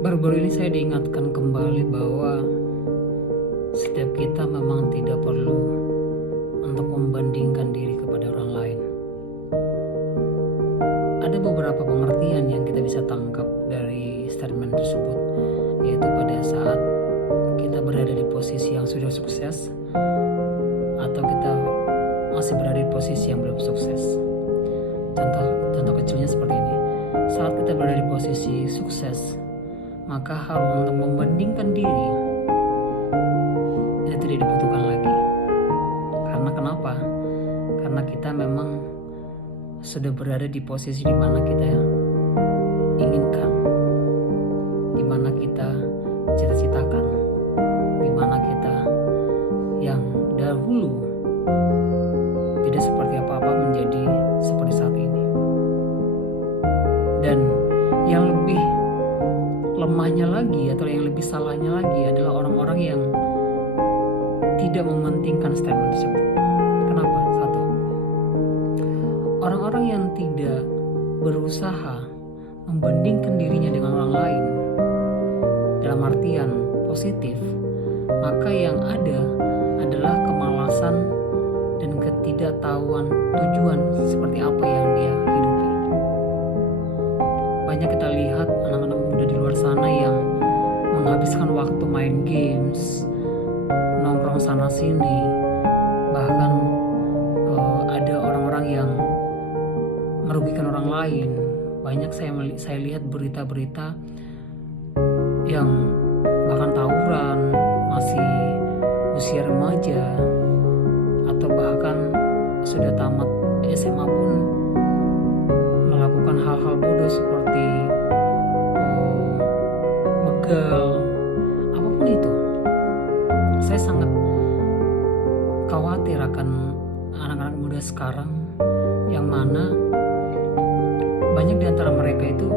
Baru-baru ini saya diingatkan kembali bahwa setiap kita memang tidak perlu untuk membandingkan diri kepada orang lain. Ada beberapa pengertian yang kita bisa tangkap dari statement tersebut, yaitu pada saat kita berada di posisi yang sudah sukses atau kita masih berada di posisi yang belum sukses. Contoh kecilnya seperti ini. Saat kita berada di posisi sukses, maka hal untuk membandingkan diri itu tidak dibutuhkan lagi. Karena kenapa? Karena kita memang sudah berada di posisi di mana kita inginkan, di mana kita cita-citakan, di mana kita yang dahulu tidak seperti apa-apa menjadi seperti saat ini. Dan yang lebih lemahnya lagi atau yang lebih salahnya lagi adalah orang-orang yang tidak mementingkan statement tersebut. Kenapa? Satu, orang-orang yang tidak berusaha membandingkan dirinya dengan orang lain dalam artian positif, maka yang ada adalah kemalasan dan ketidaktahuan tujuan seperti apa yang dia hidupi. Banyak kita lihat anak-anak muda di luar sana yang menghabiskan waktu main games, nongkrong sana sini, bahkan ada orang-orang yang merugikan orang lain. Banyak saya lihat berita-berita yang bahkan tawuran masih usia remaja atau bahkan sudah tamat SMA pun melakukan hal-hal bodoh seperti begal, apapun itu. Saya sangat khawatir akan anak-anak muda sekarang yang mana banyak di antara mereka itu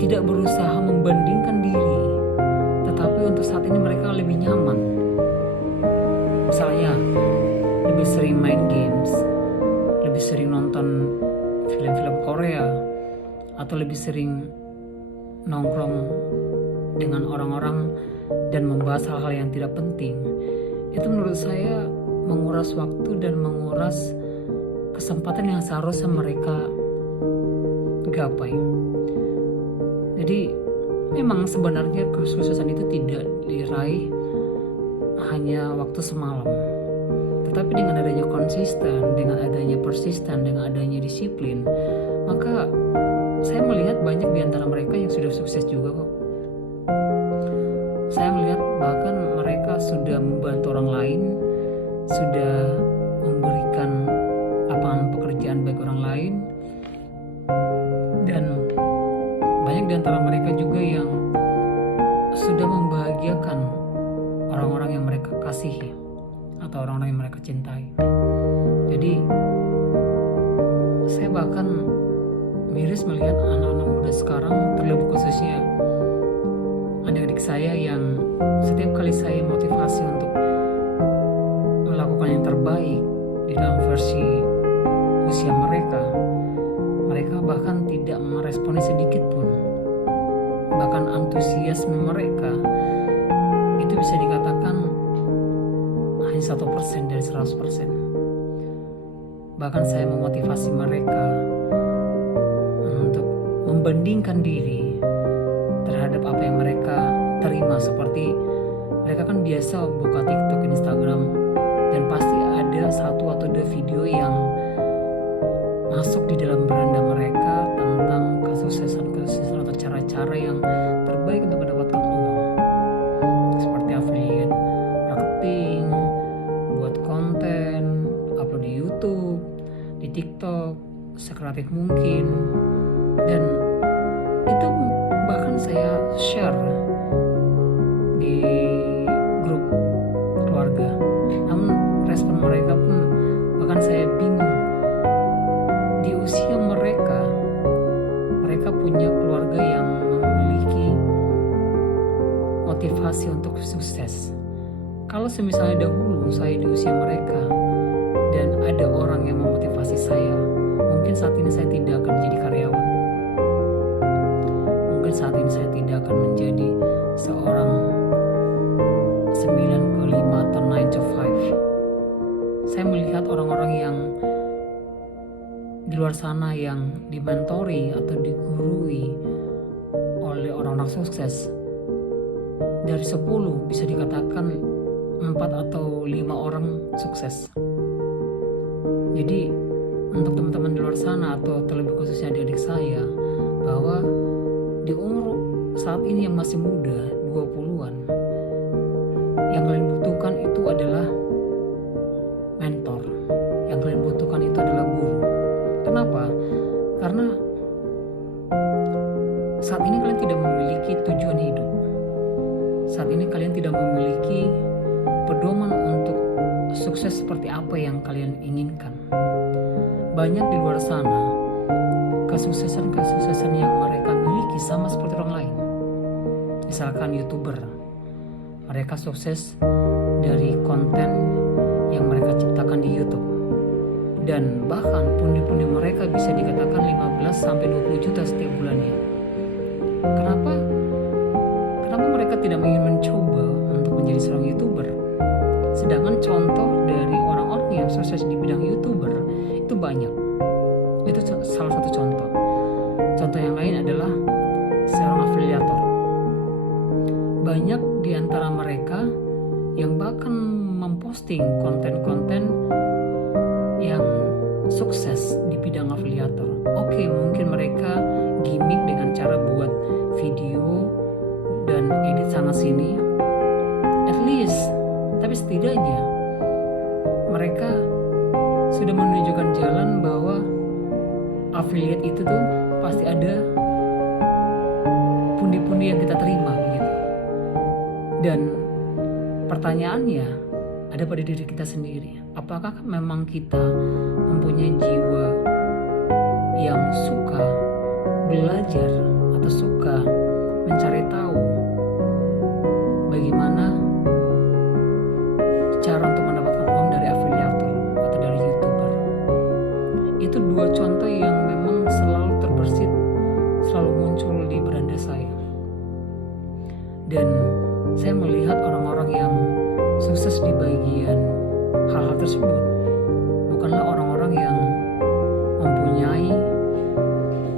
tidak berusaha membandingkan diri, tetapi untuk saat ini mereka lebih nyaman. Misalnya lebih sering main games, lebih sering nonton film-film Korea, atau lebih sering nongkrong dengan orang-orang dan membahas hal-hal yang tidak penting. Itu menurut saya menguras waktu dan menguras kesempatan yang seharusnya mereka gapai. Jadi memang sebenarnya kesuksesan itu tidak diraih hanya waktu semalam, tetapi dengan adanya konsisten, dengan adanya persisten, dengan adanya disiplin, maka saya melihat banyak di antara mereka yang sudah sukses juga kok. Saya melihat bahkan mereka sudah membantu orang lain, sudah memberikan lapangan pekerjaan bagi orang lain, dan banyak di antara mereka juga yang sudah membahagiakan orang-orang yang mereka kasihi atau orang-orang yang mereka cintai. Jadi saya bahkan miris melihat anak-anak muda sekarang, terlebih khususnya adik-adik saya yang setiap kali saya motivasi untuk melakukan yang terbaik di dalam versi usia mereka bahkan tidak meresponi sedikit pun. Bahkan antusiasme mereka itu bisa dikatakan hanya 1% dari 100%. Bahkan saya memotivasi mereka untuk membandingkan diri terhadap apa yang mereka terima. Seperti mereka kan biasa buka TikTok, Instagram, dan pasti ada satu atau dua video yang masuk di dalam beranda mereka tentang kesuksesan atau cara-cara yang terbaik untuk mendapatkan uang, seperti affiliate marketing, buat konten, upload di YouTube, di TikTok, sekreatif mungkin. Dan itu bahkan saya share di grup keluarga, namun respon mereka pun bahkan saya bingung. Di usia mereka punya keluarga yang memiliki motivasi untuk sukses. Kalau misalnya dahulu saya di usia mereka dan ada orang yang memotivasi saya, mungkin saat ini saya tidak akan menjadi karyawan. Mungkin mungkin saat ini saya tidak akan menjadi seorang 9 ke 5 atau 9 to 5. Saya melihat orang-orang yang di luar sana yang dimentori atau digurui oleh orang-orang sukses. Dari 10 bisa dikatakan 4 atau 5 orang sukses. Jadi untuk teman-teman di luar sana atau terlebih khususnya adik-adik saya, bahwa di umur saat ini yang masih muda, 20-an, yang kalian butuhkan itu adalah mentor. Yang kalian butuhkan itu adalah guru. Kenapa? Karena saat ini kalian tidak memiliki tujuan hidup. Saat ini kalian tidak memiliki pedoman untuk sukses seperti apa yang kalian inginkan. Banyak di luar sana kesuksesan yang mereka miliki sama seperti orang lain. Misalkan YouTuber, mereka sukses dari konten yang mereka ciptakan di YouTube. Dan bahkan pundi-pundi mereka bisa dikatakan 15-20 juta setiap bulannya. Kenapa mereka tidak ingin mencoba untuk menjadi seorang YouTuber? Sedangkan contoh dari orang-orang yang sukses di bidang YouTuber itu banyak. Itu salah satu contoh. Contoh yang lain adalah seorang afiliator. Banyak di antara mereka yang bahkan memposting konten-konten yang sukses di bidang afiliator. Oke, mungkin mereka gimmick dengan cara buat video dan edit sana sini. At least, tapi setidaknya mereka sudah menunjukkan jalan bahwa affiliate itu tuh pasti ada pundi-pundi yang kita terima begitu. Dan pertanyaannya ada pada diri kita sendiri. Apakah memang kita mempunyai jiwa yang suka belajar atau suka mencari tahu bagaimana cara untuk mendapatkan uang dari afiliator atau dari YouTuber? Itu dua contoh yang memang selalu terbersit, selalu muncul di beranda saya. Dan saya melihat orang-orang yang sukses di bagian hal-hal tersebut bukanlah orang-orang yang mempunyai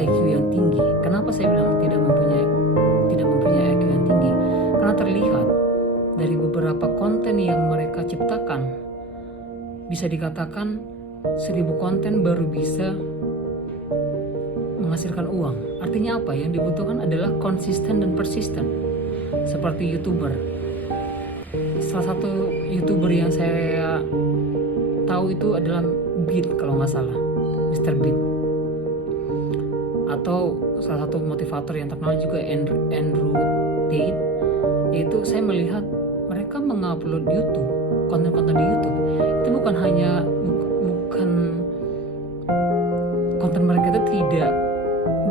IQ yang tinggi. Kenapa saya bilang tidak mempunyai IQ yang tinggi? Karena terlihat dari beberapa konten yang mereka ciptakan, bisa dikatakan 1000 konten baru bisa menghasilkan uang. Artinya apa? Yang dibutuhkan adalah konsisten dan persisten. Seperti YouTuber. Salah satu YouTuber yang saya tahu itu adalah Beat kalau nggak salah, Mr. Beat. Atau salah satu motivator yang terkenal juga Andrew Tate. Yaitu saya melihat mereka mengupload YouTube, konten-konten di YouTube. Itu bukan konten mereka itu tidak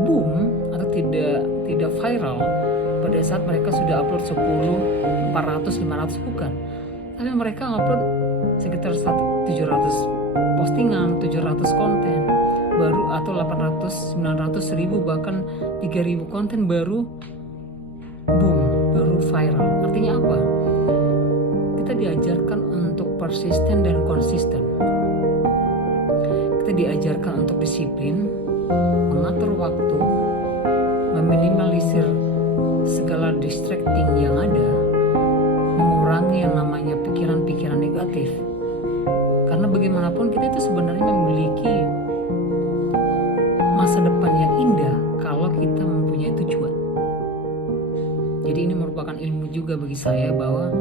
boom atau tidak viral pada saat mereka sudah upload 10, 400, 500, bukan. Tapi mereka upload sekitar 700 postingan, 700 konten baru, atau 800, 900, 1000, bahkan 3000 konten baru boom, baru viral. Artinya apa? Kita diajarkan untuk persisten dan konsisten. Kita diajarkan untuk disiplin, mengatur waktu, meminimalisir segala distracting yang ada, mengurangi yang namanya pikiran-pikiran negatif. Karena bagaimanapun kita itu sebenarnya memiliki masa depan yang indah kalau kita mempunyai tujuan. Jadi ini merupakan ilmu juga bagi saya bahwa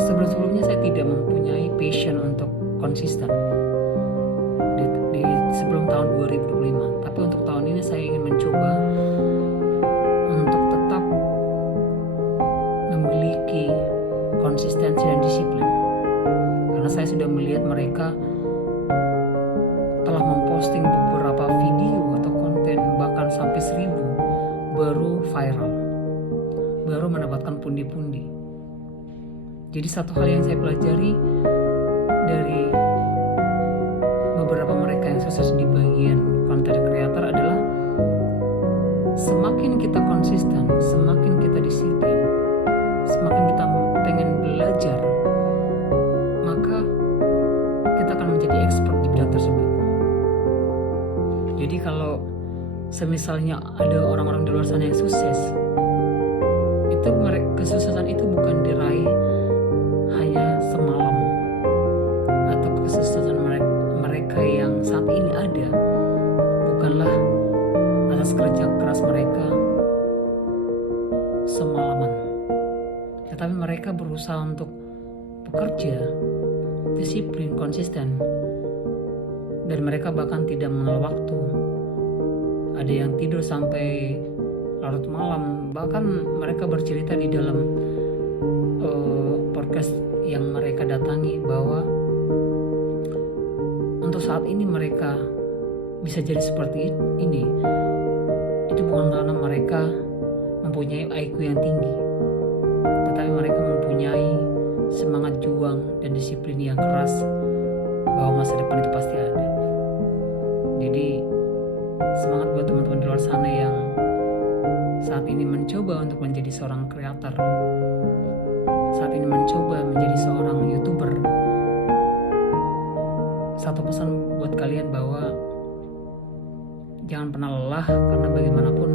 sebelum-sebelumnya saya tidak mempunyai passion untuk konsisten di sebelum tahun 2025. Tapi untuk tahun ini saya ingin mencoba untuk tetap memiliki konsistensi dan disiplin. Karena saya sudah melihat mereka telah memposting beberapa video atau konten bahkan sampai 1000 baru viral, baru mendapatkan pundi-pundi. Jadi satu hal yang saya pelajari dari beberapa mereka yang sukses di bagian content creator adalah semakin kita konsisten, semakin kita disiplin, semakin kita pengen belajar, maka kita akan menjadi expert di bidang tersebut. Jadi kalau semisalnya ada orang-orang di luar sana yang sukses, itu kesuksesan itu bukan diraih hanya semalam, atau kesuksesan mereka yang saat ini ada bukanlah atas kerja keras mereka semalaman, tetapi mereka berusaha untuk bekerja, disiplin, konsisten, dan mereka bahkan tidak mengenal waktu. Ada yang tidur sampai larut malam, bahkan mereka bercerita di dalam podcast yang mereka datangi bahwa untuk saat ini mereka bisa jadi seperti ini, itu bukan karena mereka mempunyai IQ yang tinggi, tetapi mereka mempunyai semangat juang dan disiplin yang keras bahwa masa depan itu pasti ada. Jadi semangat buat teman-teman di luar sana yang saat ini mencoba untuk menjadi seorang kreator, saat ini mencoba menjadi seorang YouTuber. Satu pesan buat kalian bahwa jangan pernah lelah, karena bagaimanapun